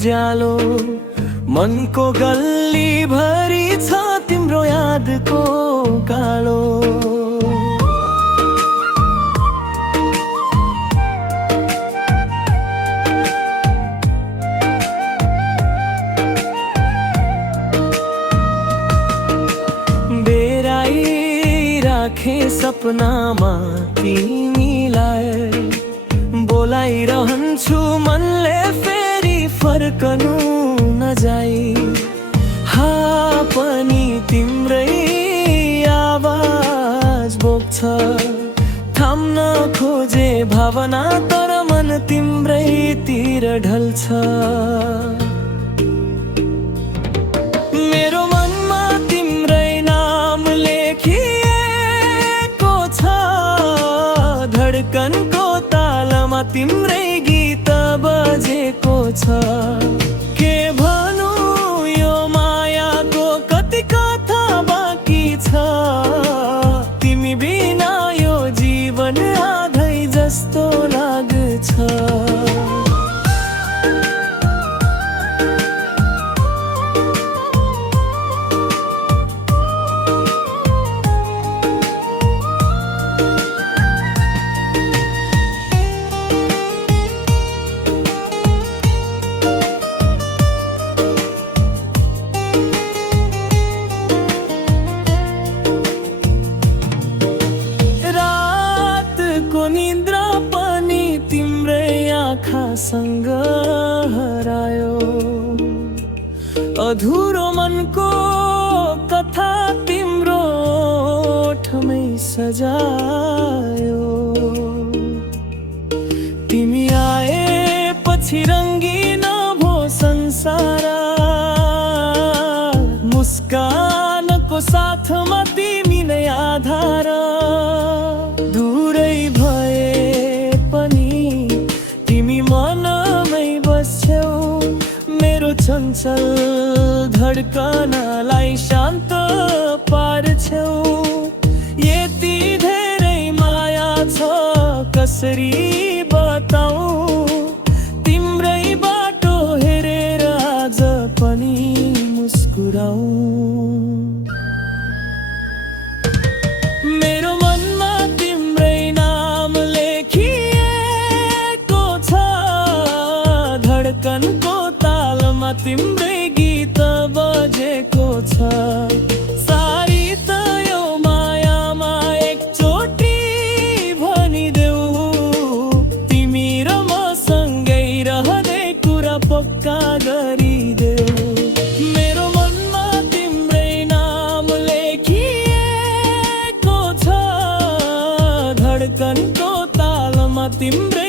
उज्यालो मनको गल्ली भरि छ तिम्रो यादको कालो। राखे सपनामा तिमीलाई बोलाइरहन्छु मनले फेरि फर्कनु नजाई। पनि तिम्रै आवाज बोक्छ थाम्न खोजे भावना तर मन तिम्रैतिर ढल्छ। मेरो मनमा तिम्रै नाम लेखिएको छ धडकनको तालमा तिम्रै गीत बजेको छ। के भनु यो मायाको कति कथा बाँकी छ तिमी बिना यो जीवन आधै जस्तो लाग्छ। निद्रा पनि तिम्रै आँखासँग हरायो अधुरो मनको कथा तिम्रो ओठमै सजायो। तिमी आएपछि रङ्गिन भो संसार मुस्कानको साथमा तिमी नै आधार। दूरै भए पनि तिमी मनमै बस्छौ मेरो चञ्चल धडकनलाई शान्त पार्छौ। यति धेरै माया छ कसरी बताऊ तिम्रै बाटो हेरेर आज पनि मुस्कुराऊ। मेरो मनमा तिम्रै नाम लेखिएको छ धडकनको तालमा तिम्रै गीत बजेको छ। सारी त यो मायामा एकचोटि भनिदेऊ तिमी र मसँगै रहँदै कुरा पक्का गरिदेऊ। मेरो मनमा तिम्रै नाम लेखिएको छ धडकनको तालमा तिम्रो